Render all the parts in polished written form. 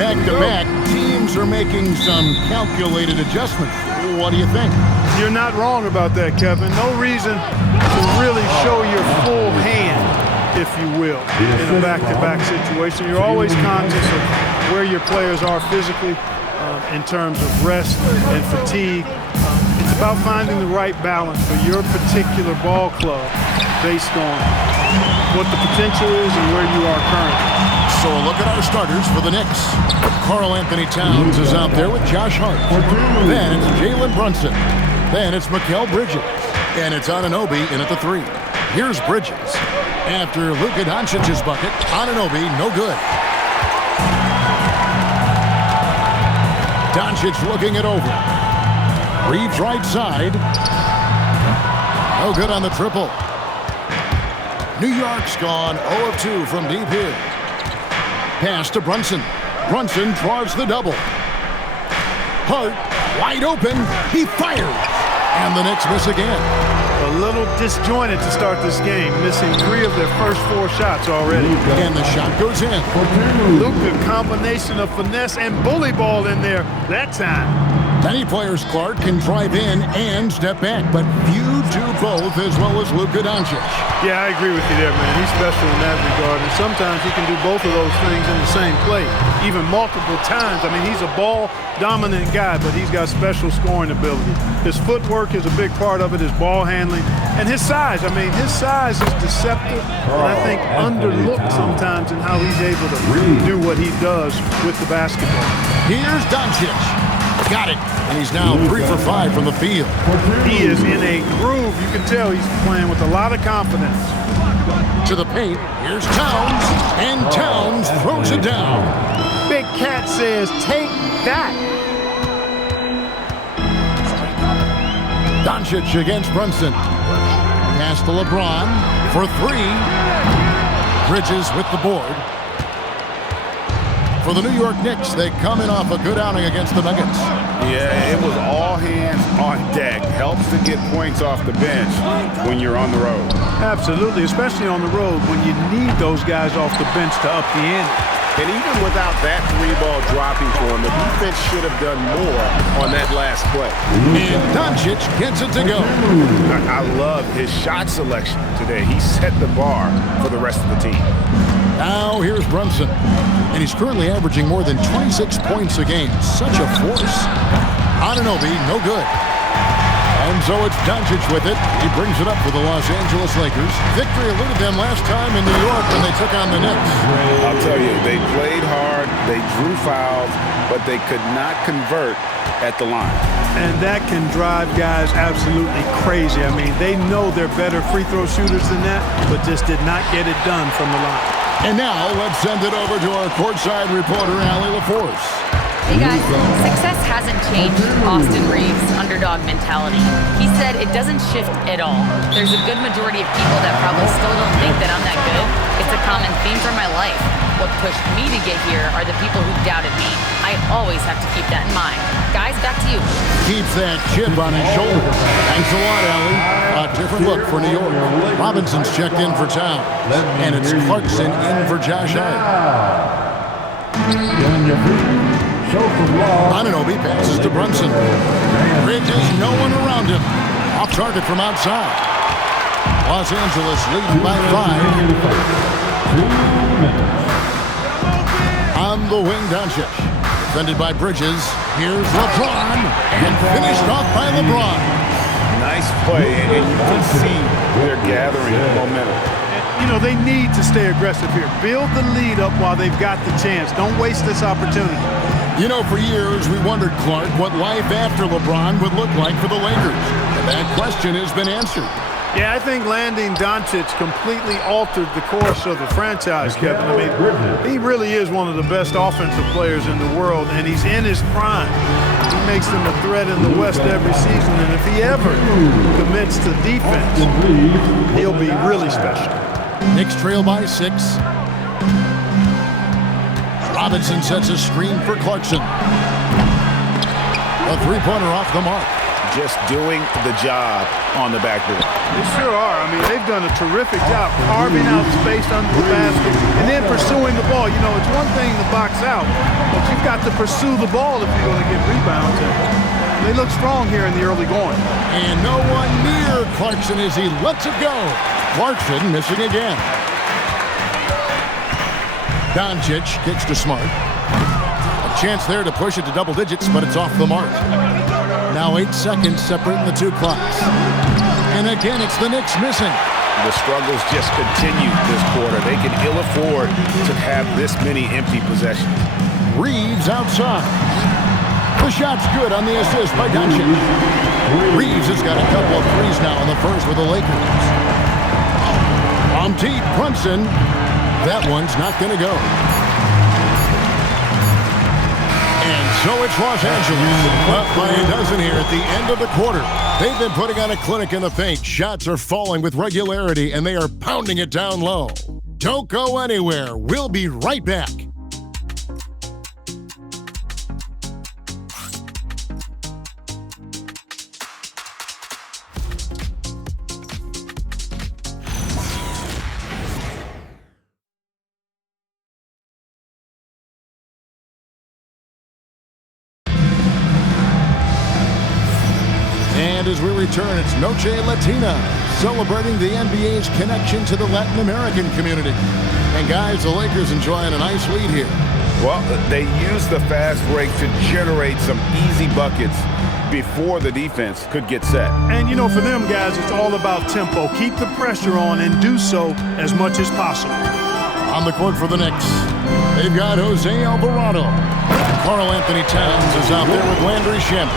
back-to-back, teams are making some calculated adjustments. What do you think? You're not wrong about that, Kevin. No reason to really show your full hand, if you will, in a back-to-back situation. You're always conscious of where your players are physically in terms of rest and fatigue. It's about finding the right balance for your particular ball club based on what the potential is and where you are currently. So a look at our starters for the Knicks. Karl Anthony Towns is out there with Josh Hart. Then it's Jalen Brunson. Then it's Mikal Bridges. And it's Anunoby in at the 3. Here's Bridges. After Luka Dončić's bucket, Anunoby no good. Dončić looking it over. Reeves right side. No good on the triple. New York's gone 0 of 2 from deep here. Pass to Brunson. Brunson draws the double. Hart wide open. He fires. And the Knicks miss again. A little disjointed to start this game, missing 3 of their first 4 shots already. And the shot goes in. Luka, combination of finesse and bully ball in there that time. Many players, Clark, can drive in and step back, but few do both as well as Luka Dončić. Yeah, I agree with you there, man. He's special in that regard, and sometimes he can do both of those things in the same play, even multiple times. I mean, he's a ball-dominant guy, but he's got special scoring ability. His footwork is a big part of it, his ball handling, and his size. I mean, his size is deceptive, and I think underlooked sometimes in how he's able to do what he does with the basketball. Here's Dončić. Got it. And he's now 3 for 5 from the field. He is in a groove. You can tell he's playing with a lot of confidence. To the paint. Here's Towns. And Towns throws it down. Big Cat says, take that. Dončić against Brunson. Pass to LeBron for 3. Bridges with the board. For the New York Knicks, they come in off a good outing against the Nuggets. Yeah, it was all hands on deck. Helps to get points off the bench when you're on the road. Absolutely, especially on the road when you need those guys off the bench to up the ante. And even without that 3-ball dropping for him, the defense should have done more on that last play. And Dončić gets it to go. I love his shot selection today. He set the bar for the rest of the team. Now here's Brunson. And he's currently averaging more than 26 points a game. Such a force. Anunoby, no good. And so it's Dončić with it. He brings it up for the Los Angeles Lakers. Victory eluded them last time in New York when they took on the Knicks. I'll tell you, they played hard, they drew fouls, but they could not convert at the line. And that can drive guys absolutely crazy. I mean, they know they're better free throw shooters than that, but just did not get it done from the line. And now let's send it over to our courtside reporter, Allie LaForce. Hey guys, success hasn't changed Austin Reeves' underdog mentality. He said it doesn't shift at all. There's a good majority of people that probably still don't think that I'm that good. It's a common theme for my life. What pushed me to get here are the people who doubted me. I always have to keep that in mind. Guys, back to you. Keeps that chip on his shoulder. Thanks a lot, Allie. A different look for New York. Robinson's checked in for Towns. And it's Clarkson in for Josh Hart. Anunoby passes to Brunson. Bridges, no one around him. Off target from outside. Los Angeles leading by 5. On the wing, Dončić. Defended by Bridges. Here's LeBron. And finished off by LeBron. Nice play, and you can see they're gathering momentum. You know, they need to stay aggressive here. Build the lead up while they've got the chance. Don't waste this opportunity. You know, for years we wondered, Clark, what life after LeBron would look like for the Lakers. And that question has been answered. Yeah, I think landing Dončić completely altered the course of the franchise, Kevin. I mean, he really is one of the best offensive players in the world, and he's in his prime. He makes them a threat in the West every season, and if he ever commits to defense, he'll be really special. Knicks trail by 6. Robinson sets a screen for Clarkson. A three-pointer off the mark. Just doing the job on the backboard. They sure are. I mean, they've done a terrific job carving out space under the basket and then pursuing the ball. You know, it's one thing to box out, but you've you've got to pursue the ball if you're going to get rebounds. And they look strong here in the early going. And no one near Clarkson as he lets it go. Clarkson missing again. Dončić kicks to Smart. A chance there to push it to double digits, but it's off the mark. Now 8 seconds separating the two clocks. And again, it's the Knicks missing. The struggles just continue this quarter. They can ill afford to have this many empty possessions. Reeves outside. The shot's good on the assist by Dončić. Reeves has got a couple of threes now on the first with the Lakers. On deep, Brunson. That one's not going to go. And so it's Los Angeles. Up by a dozen here at the end of the quarter. They've been putting on a clinic in the paint. Shots are falling with regularity, and they are pounding it down low. Don't go anywhere. We'll be right back. And as we return, it's Noche Latina, celebrating the NBA's connection to the Latin American community. And guys, the Lakers enjoying a nice lead here. Well, they use the fast break to generate some easy buckets before the defense could get set. And, you know, for them guys, it's all about tempo. Keep the pressure on and do so as much as possible. On the court for the Knicks, they've got Jose Alvarado. Karl Anthony Towns is out there with Landry Shamet.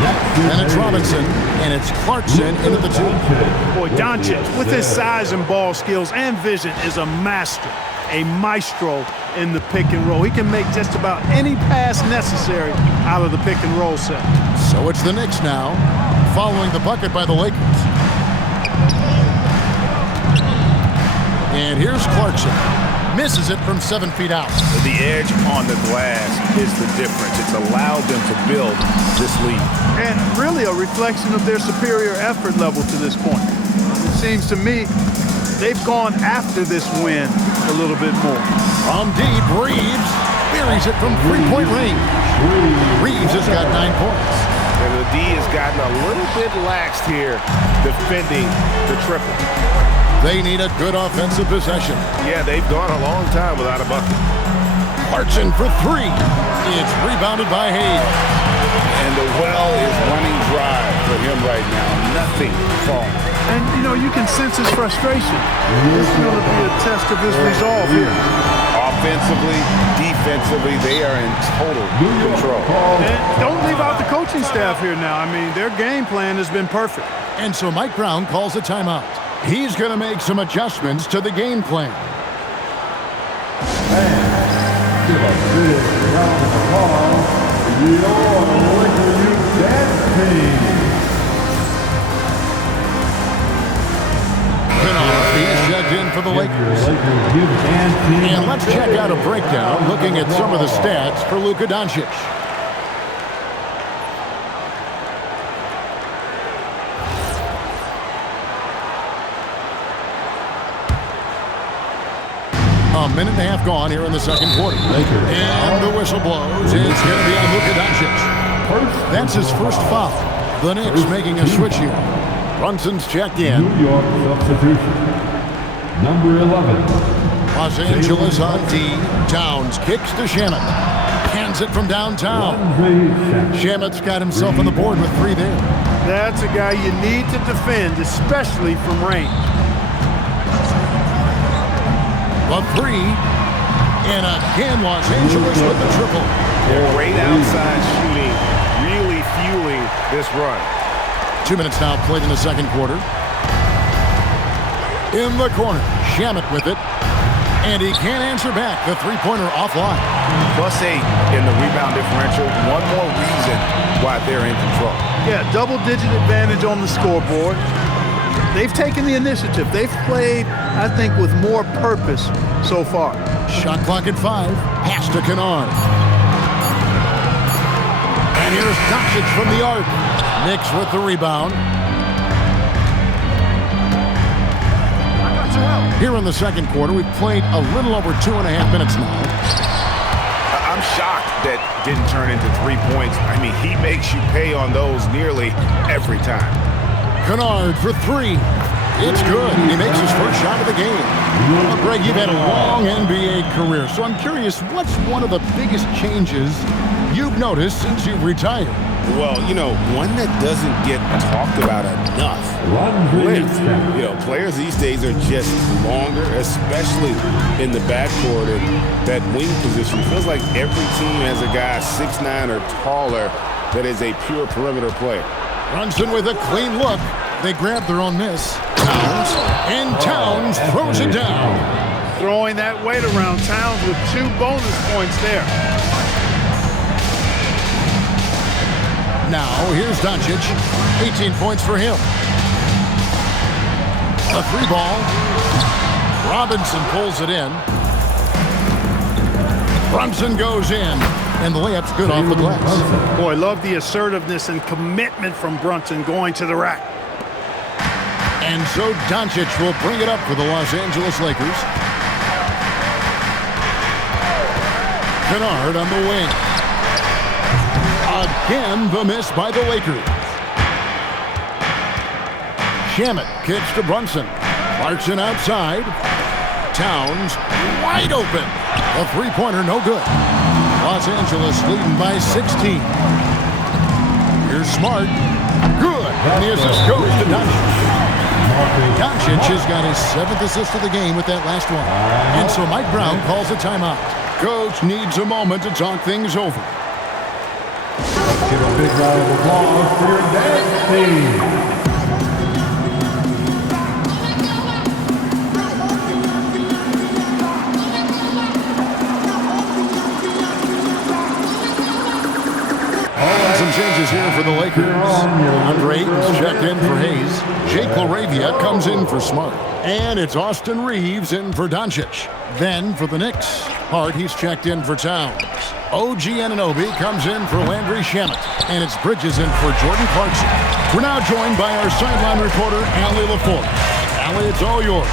And it's Robinson, and it's Clarkson into the two. Boy, Dončić, with his size and ball skills and vision, is a master, a maestro in the pick and roll. He can make just about any pass necessary out of the pick and roll set. So it's the Knicks now, following the bucket by the Lakers. And here's Clarkson. Misses it from 7 feet out. The edge on the glass is the difference. It's allowed them to build this lead. And really a reflection of their superior effort level to this point. It seems to me they've gone after this win a little bit more. From deep, Reeves buries it from three-point range. Reeves has got 9 points. And the D has gotten a little bit laxed here defending the triple. They need a good offensive possession. Yeah, they've gone a long time without a bucket. Clarkson for 3. It's rebounded by Hayes. And the well is running dry for him right now. Nothing falling. And, you know, you can sense his frustration. This is going to be a test of his resolve here. Offensively, defensively, they are in total control. And don't leave out the coaching staff here now. I mean, their game plan has been perfect. And so Mike Brown calls a timeout. He's going to make some adjustments to the game plan. He's checked in for the Lakers. And let's check out a breakdown looking at some of the stats for Luka Dončić. A minute and a half gone here in the second quarter. And the whistle blows. It's going to be on Luka Dončić. That's his first foul. The Knicks making a switch here. Brunson's checked in. New York substitution. Number 11. Los Angeles on D. Towns kicks to Shamet. Hands it from downtown. Shamet's got himself on the board with 3 there. That's a guy you need to defend, especially from range. A 3, and again Los Angeles with the triple. Great outside shooting, really fueling this run. 2 minutes now played in the second quarter. In the corner, Shamet with it, and he can't answer back. The three-pointer offline. +8 in the rebound differential. One more reason why they're in control. Yeah, double-digit advantage on the scoreboard. They've taken the initiative. They've played, I think, with more purpose so far. Shot clock at 5. Pass to Kennard. And here's Dončić from the arc. Knicks with the rebound. Here in the second quarter, we've played a little over 2.5 minutes now. I'm shocked that didn't turn into 3 points. I mean, he makes you pay on those nearly every time. Kennard for three. It's good. He makes his first shot of the game. Well, Greg, you've had a long NBA career, so I'm curious, what's one of the biggest changes you've noticed since you've retired? Well, you know, one that doesn't get talked about enough. Length. You know, players these days are just longer, especially in the backcourt. And that wing position feels like every team has a guy 6'9" or taller that is a pure perimeter player. Brunson with a clean look. They grab their own miss. Towns, and Towns throws it down. Throwing that weight around. Towns with 2 bonus points there. Now, here's Dončić. 18 points for him. A 3-ball. Robinson pulls it in. Brunson goes in. And the layup's good off the glass. Boy, love the assertiveness and commitment from Brunson going to the rack. And so Dončić will bring it up for the Los Angeles Lakers. Kennard on the wing. Again, the miss by the Lakers. Shamet kicks to Brunson. Clarkson outside. Towns wide open. A three-pointer, no good. Los Angeles leading by 16. Here's Smart. Good. And the assist goes to Dončić. Dončić has got his 7th assist of the game with that last one. And so Mike Brown calls a timeout. Coach needs a moment to talk things over. Give a big round of applause for your dance team. Some changes here for the Lakers. Andre Ayton's checked in for Hayes. Jake LaRavia comes in for Smart. And it's Austin Reeves in for Dončić. Then for the Knicks, Hart, he's checked in for Towns. OG Anunoby comes in for Landry Shamet. And it's Bridges in for Jordan Clarkson. We're now joined by our sideline reporter, Allie LaForce. Allie, it's all yours.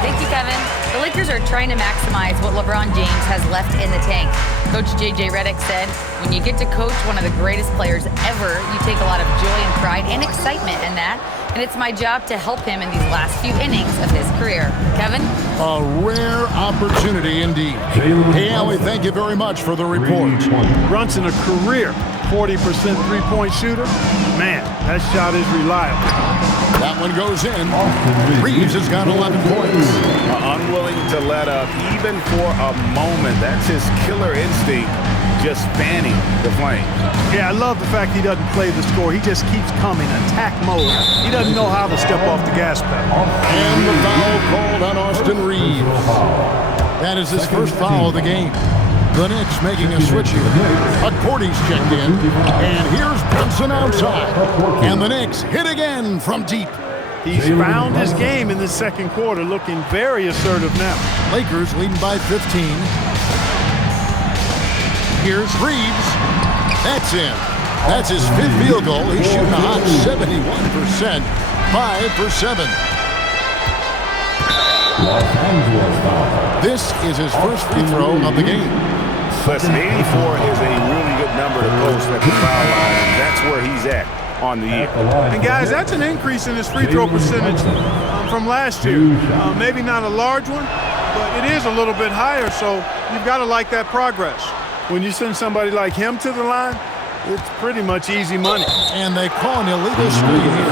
Thank you, Kevin. The Lakers are trying to maximize what LeBron James has left in the tank. Coach J.J. Redick said, when you get to coach one of the greatest players ever, you take a lot of joy and pride and excitement in that. And it's my job to help him in these last few innings of his career. Kevin? A rare opportunity indeed. Hey, Allie, thank you very much for the report. Brunson, a career 40% three-point shooter. Man, that shot is reliable. That one goes in. Reeves has got 11 points. Unwilling to let up even for a moment. That's his killer instinct, just fanning the flame. Yeah, I love the fact he doesn't play the score. He just keeps coming, attack mode. He doesn't know how to step off the gas pedal. And the foul called on Austin Reeves. That is his first foul of the game. The Knicks making a switch here. McCourty's checked in. And here's Brunson outside. And the Knicks hit again from deep. He's found his game in the second quarter, looking very assertive now. Lakers leading by 15. Here's Reeves. That's in. That's his 5th field goal. He's shooting a hot 71%. 5 for 7. This is his first free throw of the game. Listen, 84 is a really good number to post at the foul line, and that's where he's at on the year. And guys, that's an increase in his free throw percentage from last year. Maybe not a large one, but it is a little bit higher, so you've got to like that progress. When you send somebody like him to the line, it's pretty much easy money. And they call an illegal screen here.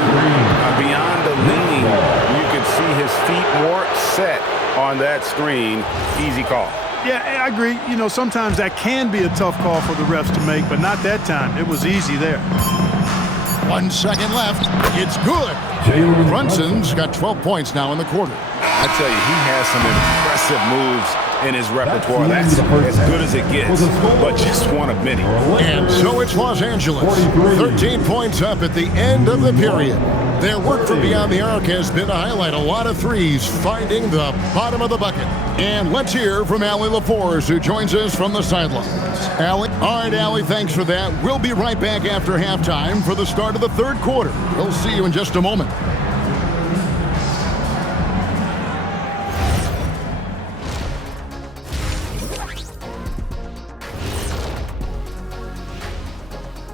Beyond the leaning, you can see his feet more set on that screen. Easy call. Yeah, I agree. You know, sometimes that can be a tough call for the refs to make, but not that time. It was easy there. 1 second left. It's good. Brunson's got 12 points now in the quarter. I tell you, he has some impressive moves in his repertoire. That's as good as it gets, but just one of many. And so it's Los Angeles. 13 points up at the end of the period. Their work from beyond the arc has been to highlight a lot of threes, finding the bottom of the bucket. And let's hear from Allie LaForce, who joins us from the sidelines. Allie? All right, Allie, thanks for that. We'll be right back after halftime for the start of the third quarter. We'll see you in just a moment.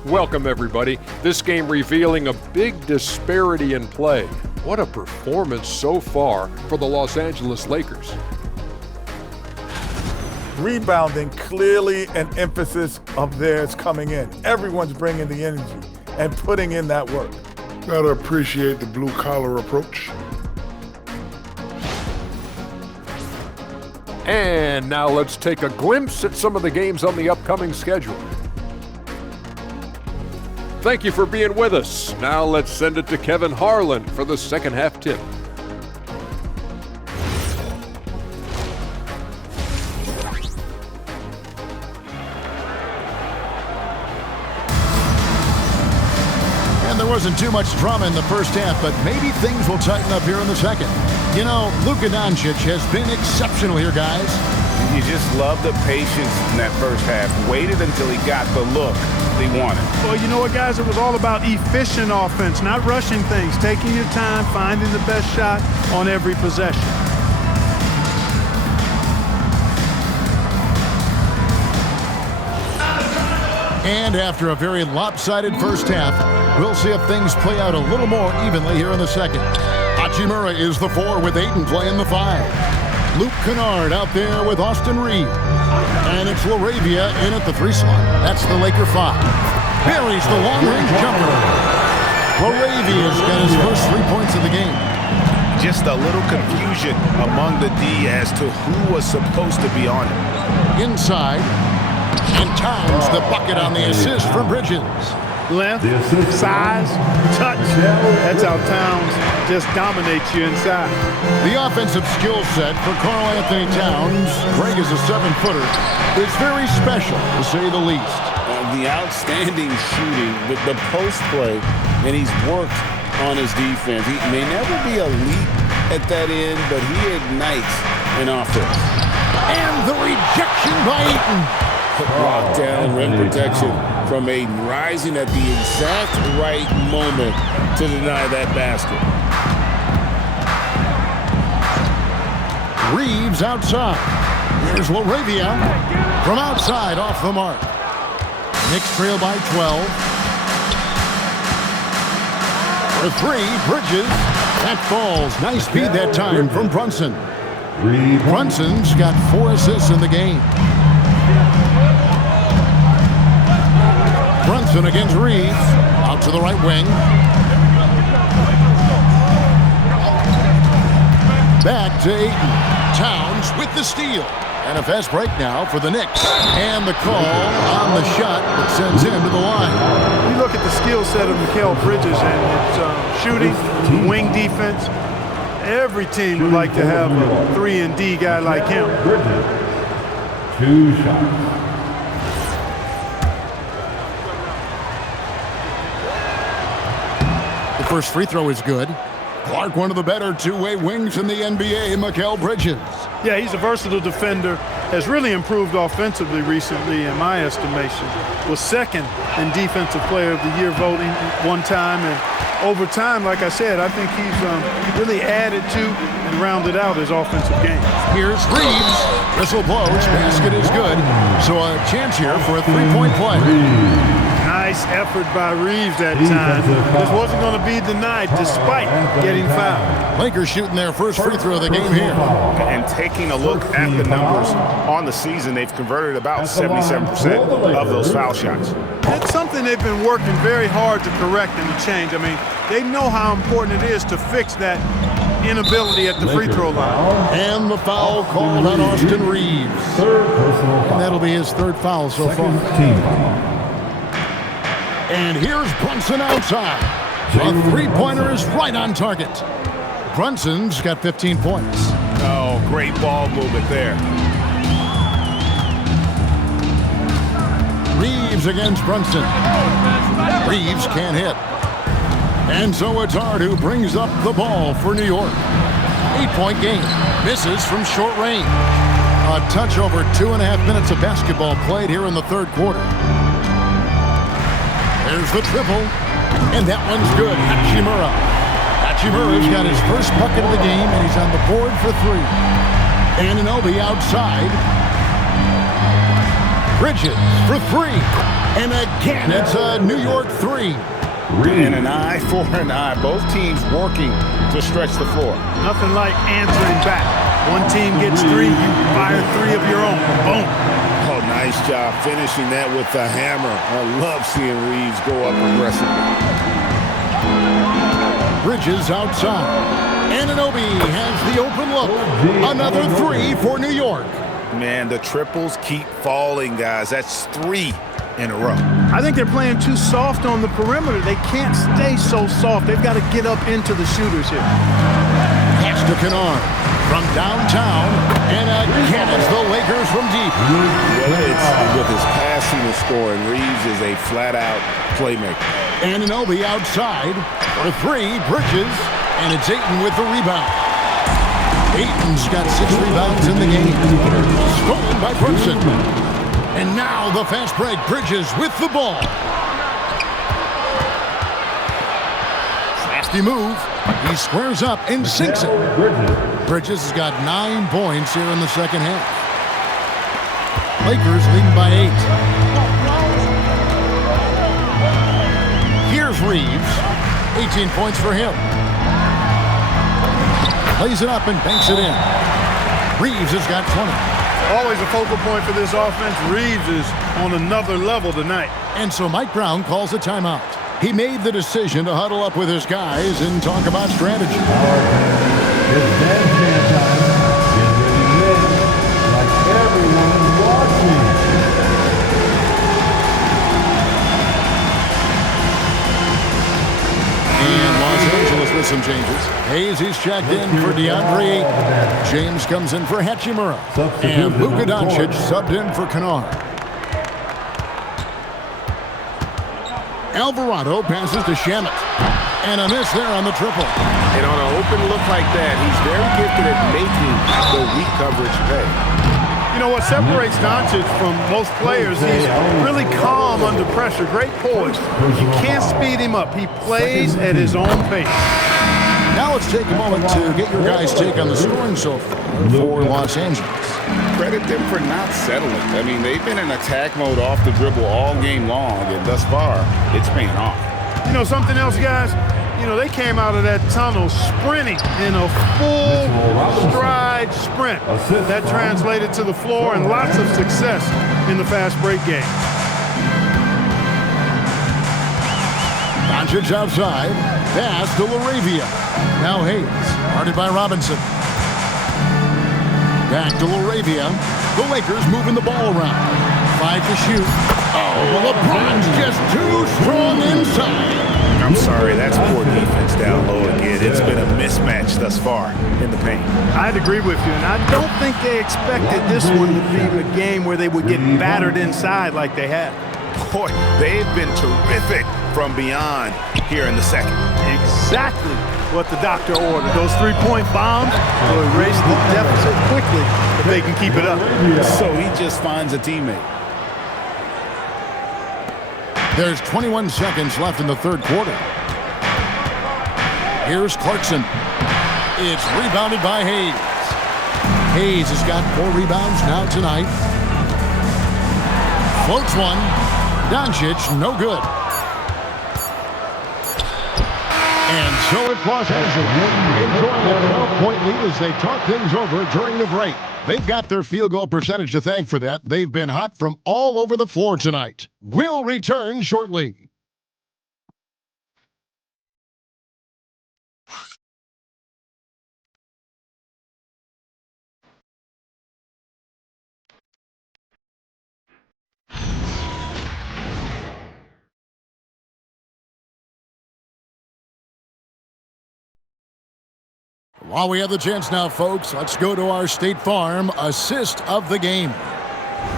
Welcome, everybody. This game revealing a big disparity in play. What a performance so far for the Los Angeles Lakers. Rebounding, clearly an emphasis of theirs coming in. Everyone's bringing the energy and putting in that work. Gotta appreciate the blue-collar approach. And now let's take a glimpse at some of the games on the upcoming schedule. Thank you for being with us. Now let's send it to Kevin Harlan for the second half tip. And there wasn't too much drama in the first half, but maybe things will tighten up here in the second. You know, Luka Dončić has been exceptional here, guys. You just love the patience in that first half. Waited until he got the look he wanted. Well, you know what, guys? It was all about efficient offense, not rushing things, taking your time, finding the best shot on every possession. And after a very lopsided first half, we'll see if things play out a little more evenly here in the second. Hachimura is the 4 with Ayton playing the 5. Luke Kennard out there with Austin Reed. And it's LaRavia in at the 3 slot. That's the Laker 5. Buries the long-range jumper. LaRavia's got his first 3 points of the game. Just a little confusion among the D as to who was supposed to be on it. Inside. And Towns the bucket on the assist for Bridges. Length, size, touch. That's how Towns just dominates you inside. The offensive skill set for Karl Anthony Towns, Greg is a 7-footer, is very special, to say the least. The outstanding shooting with the post play, and he's worked on his defense. He may never be elite at that end, but he ignites an offense. And the rejection by Ayton. Lockdown rim protection from Ayton, rising at the exact right moment to deny that basket. Reeves outside. Here's LaRavia from outside off the mark. Knicks trail by 12. The 3, Bridges. That falls. Nice feed that time from Brunson. Brunson's got 4 assists in the game. Brunson against Reeves. Out to the right wing. Back to Ayton. Towns with the steal. And a fast break now for the Knicks. And the call on the shot that sends him to the line. You look at the skill set of Mikal Bridges and it's shooting, wing defense. Every team would like to have a 3-and-D guy like him. 2 shots. The first free throw is good. Clark, one of the better two-way wings in the NBA, Mikal Bridges. Yeah, he's a versatile defender. Has really improved offensively recently, in my estimation. Was second in Defensive Player of the Year voting one time. And over time, like I said, I think he's really added to and rounded out his offensive game. Here's Reeves. Whistle blows. Basket is good. So a chance here for a three-point play. Nice effort by Reeves that time. This wasn't going to be denied despite getting fouled. Lakers shooting their first free throw of the game here. And taking a look at the numbers on the season, they've converted about 77% of those foul shots. That's something they've been working very hard to correct and to change. I mean, they know how important it is to fix that inability at the free throw line. And the foul called on Austin Reeves. And that'll be his 3rd foul so far. And here's Brunson outside. A three-pointer is right on target. Brunson's got 15 points. Oh, great ball movement there. Reeves against Brunson. Reeves can't hit. And so it's Hart who brings up the ball for New York. 8-point game. Misses from short range. A touch over 2.5 minutes of basketball played here in the 3rd quarter. There's the triple, and that one's good. Hachimura. Hachimura's got his first bucket of the game, and he's on the board for 3. Anunoby outside. Bridges for 3. And again, it's a New York 3. And an eye for an eye. Both teams working to stretch the floor. Nothing like answering back. One team gets 3, you fire 3 of your own. Boom. Oh, nice job finishing that with the hammer. I love seeing Reeves go up aggressively. Bridges outside. Anunoby has the open look. Another 3 for New York. Man, the triples keep falling, guys. That's 3 in a row. I think they're playing too soft on the perimeter. They can't stay so soft. They've got to get up into the shooters here. Pass to Kennard from downtown, and again it's the Lakers from deep. Well, it's with his passing and scoring, Reeves is a flat-out playmaker. Anunoby outside for 3, Bridges, and it's Ayton with the rebound. Ayton's got 6 rebounds in the game. Stolen by Brunson. And now the fast break. Bridges with the ball. Nasty move. He squares up and sinks it. Bridges has got 9 points here in the second half. Lakers leading by 8. Here's Reeves. 18 points for him. Plays it up and banks it in. Reeves has got 20. Always a focal point for this offense. Reeves is on another level tonight. And so Mike Brown calls a timeout. He made the decision to huddle up with his guys and talk about strategy. It's bandstand time. Get ready to win like everyone's watching. And Los Angeles with some changes. Hayes, he's checked in for DeAndre Ayton. James comes in for Hachimura. And Luka Dončić subbed in for Kennard. Alvarado passes to Shamet. And a miss there on the triple. And on an open look like that, he's very gifted at making the weak coverage pay. You know what separates Dončić from most players? He's really calm under pressure. Great poise. You can't speed him up. He plays at his own pace. Now let's take a moment to get your guys' take on the scoring so far for Los Angeles. Credit them for not settling. I mean, they've been in attack mode off the dribble all game long, and thus far, it's paying off. You know something else, guys? You know, they came out of that tunnel sprinting in a full stride sprint. That translated to the floor and lots of success in the fast break game. Dončić outside. Pass to LaRavia. Now Hayes. Guarded by Robinson. Back to LaRavia. The Lakers moving the ball around. 5 to shoot. Oh, LeBron's just too strong inside. I'm sorry, that's poor defense down low again. It's been a mismatch thus far in the paint. I'd agree with you, and I don't think they expected this one to be a game where they would get battered inside like they had. Boy, they've been terrific from beyond here in the second. Exactly what the doctor ordered. Those 3-point bombs will erase the deficit quickly if they can keep it up. So he just finds a teammate. There's 21 seconds left in the third quarter. Here's Clarkson. It's rebounded by Hayes. Hayes has got 4 rebounds now tonight. Floats one. Dončić, no good. And so it's Los Angeles enjoying a 12-point lead as they talk things over during the break. They've got their field goal percentage to thank for that. They've been hot from all over the floor tonight. We'll return shortly. While we have the chance now, folks, let's go to our State Farm assist of the game.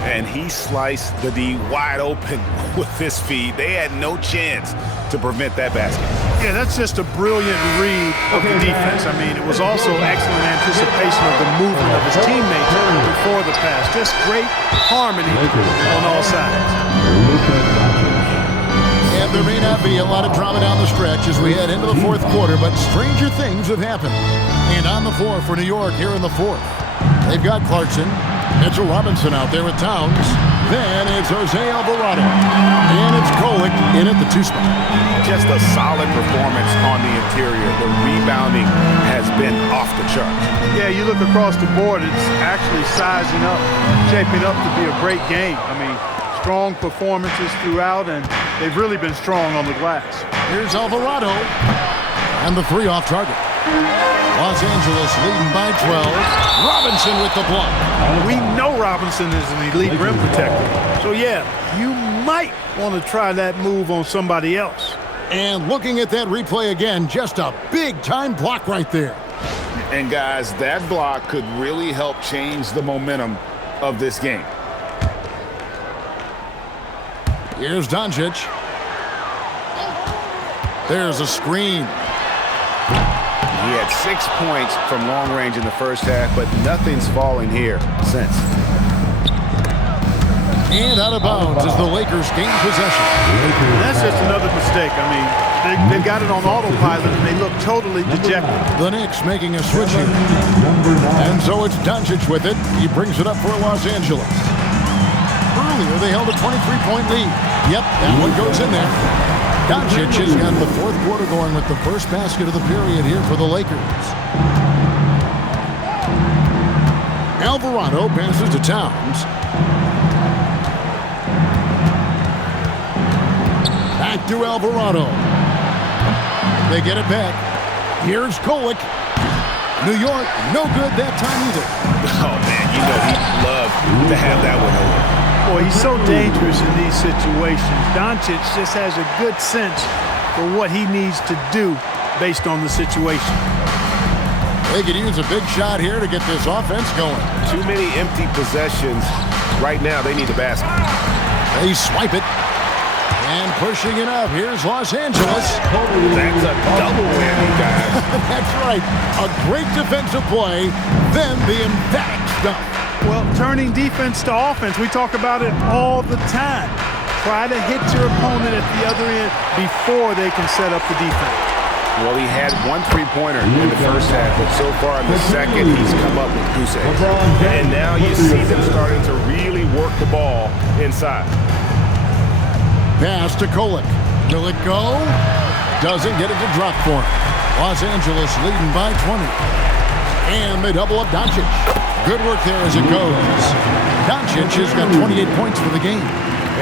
And he sliced the D wide open with his feet. They had no chance to prevent that basket. Yeah, that's just a brilliant read of the defense. I mean, it was also excellent anticipation of the movement of his teammates before the pass. Just great harmony on all sides. And there may not be a lot of drama down the stretch as we head into the fourth quarter, but stranger things have happened. And on the floor for New York here in the fourth, they've got Clarkson, Mitchell Robinson out there with Towns, then it's Jose Alvarado. And it's Kolek in at the 2 spot. Just a solid performance on the interior. The rebounding has been off the charts. Yeah, you look across the board, it's actually sizing up, shaping up to be a great game. I mean, strong performances throughout, and they've really been strong on the glass. Here's Alvarado. And the 3 off target. Los Angeles leading by 12. Robinson with the block. We know Robinson is an elite rim protector. So, yeah, you might want to try that move on somebody else. And looking at that replay again, just a big-time block right there. And, guys, that block could really help change the momentum of this game. Here's Dončić. There's a screen. He had 6 points from long range in the first half, but nothing's fallen here since. And out of bounds as the Lakers gain possession. That's just another mistake. I mean, they've got it on autopilot, and they look totally dejected. The Knicks making a switch here. And so it's Dončić with it. He brings it up for Los Angeles. Earlier, they held a 23-point lead. Yep, that one goes in there. Dončić has got the 4th quarter going with the first basket of the period here for the Lakers. Alvarado passes to Towns. Back to Alvarado. They get it back. Here's Kolek. New York, no good that time either. Oh, man, you know he'd love to have that one over. Boy, he's so dangerous in these situations. Dončić just has a good sense for what he needs to do based on the situation. They could use a big shot here to get this offense going. Too many empty possessions. Right now, they need a basket. They swipe it. And pushing it up. Here's Los Angeles. That's a double whammy, guys. That's right. A great defensive play, then the emphatic stuff. Well, turning defense to offense, we talk about it all the time. Try to hit your opponent at the other end before they can set up the defense. Well, he had 1 3-pointer in the first half, but so far in the second, he's come up with goose eggs. And now you see them starting to really work the ball inside. Pass to Kolek. Will it go? Doesn't get it to drop for him. Los Angeles leading by 20. And they double up Dončić. Good work there as it goes. Dončić has got 28 points for the game.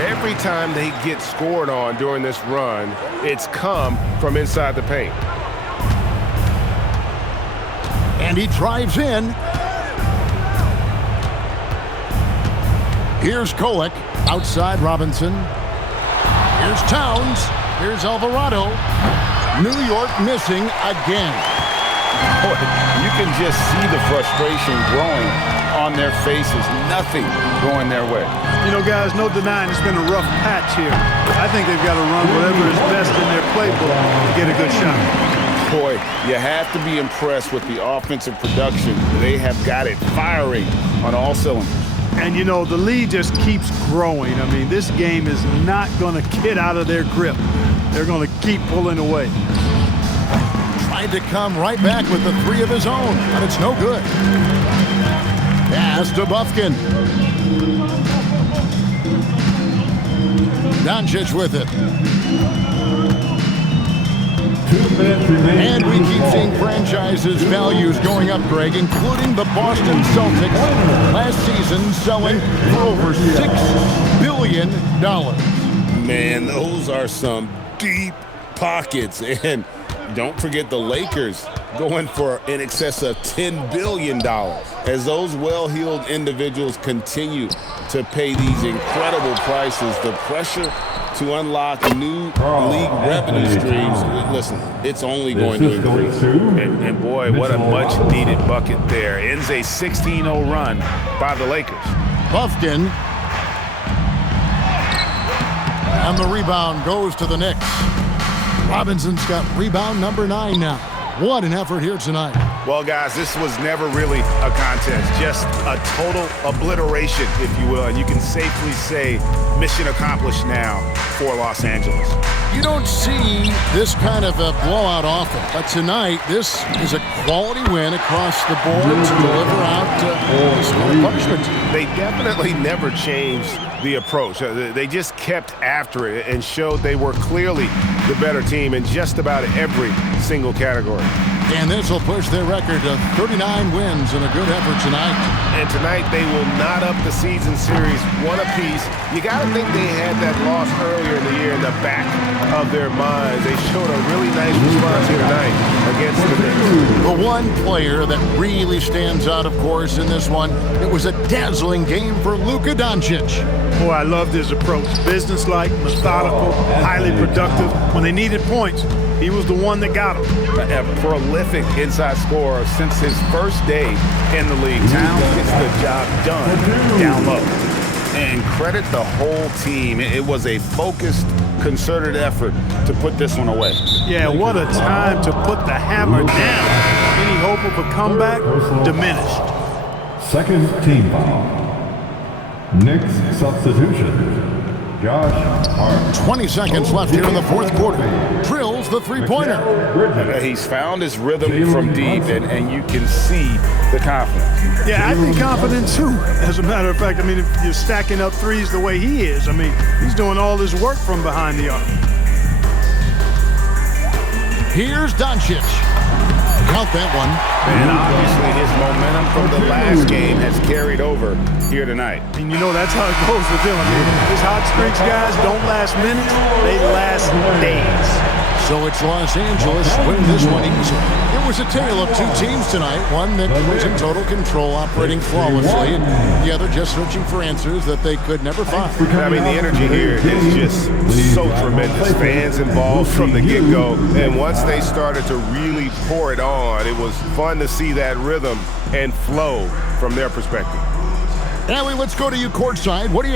Every time they get scored on during this run, it's come from inside the paint. And he drives in. Here's Kolek. Outside Robinson. Here's Towns. Here's Alvarado. New York missing again. Boy, you can just see the frustration growing on their faces. Nothing going their way. You know, guys, no denying it's been a rough patch here. I think they've got to run whatever is best in their playbook to get a good shot. Boy, you have to be impressed with the offensive production. They have got it firing on all cylinders. And, you know, the lead just keeps growing. I mean, this game is not going to get out of their grip. They're going to keep pulling away. Tried to come right back with the 3 of his own, but it's no good. Pass to Buffkin. Dončić with it. And we keep seeing franchises' values going up, Greg, including the Boston Celtics last season selling for over $6 billion. Man, those are some deep pockets. And don't forget the Lakers going for in excess of $10 billion. As those well-heeled individuals continue to pay these incredible prices, the pressure to unlock new league revenue streams, listen, it's only going to increase. And boy, what a much-needed bucket there. Ends a 16-0 run by the Lakers. Buffkin. And the rebound goes to the Knicks. Robinson's got rebound number 9 now. What an effort here tonight. Well, guys, this was never really a contest, just a total obliteration, if you will. And you can safely say mission accomplished now for Los Angeles. You don't see this kind of a blowout often, but tonight this is a quality win across the board to deliver out some punishment. They definitely never changed the approach. They just kept after it and showed they were clearly the better team in just about every single category. And this will push their record to 39 wins in a good effort tonight. And tonight they will knot up the season series one apiece. You got to think they had that loss earlier in the year in the back of their minds. They showed a really nice response here tonight against the Knicks. The one player that really stands out, of course, in this one, it was a dazzling game for Luka Dončić. Boy, I loved his approach. Businesslike, methodical, highly productive. When they needed points, he was the one that got them. A prolific inside scorer since his first day in the league. Towns gets the job done down low. And credit the whole team. It was a focused, concerted effort to put this one away. Yeah, what a time to put the hammer down. Any hope of a comeback diminished. Second team foul. Knicks substitution. Josh Hart. 20 seconds left here in the fourth quarter. Drills the three-pointer. He's found his rhythm from deep, and you can see the confidence. Yeah, I think confident too. As a matter of fact, I mean, if you're stacking up threes the way he is, I mean, he's doing all his work from behind the arc. Here's Dončić. Count that one. And obviously his momentum from the last game has carried over here tonight. And you know that's how it goes with them. I mean, these hot streaks, guys, don't last minutes, they last days. So it's Los Angeles winning this one easy. It was a tale of two teams tonight. One that was in total control, operating flawlessly, and the other just searching for answers that they could never find. I mean, the energy here is just so tremendous. Fans involved from the get-go, and once they started to really pour it on, it was fun to see that rhythm and flow from their perspective. Allie, let's go to you courtside. What do you have?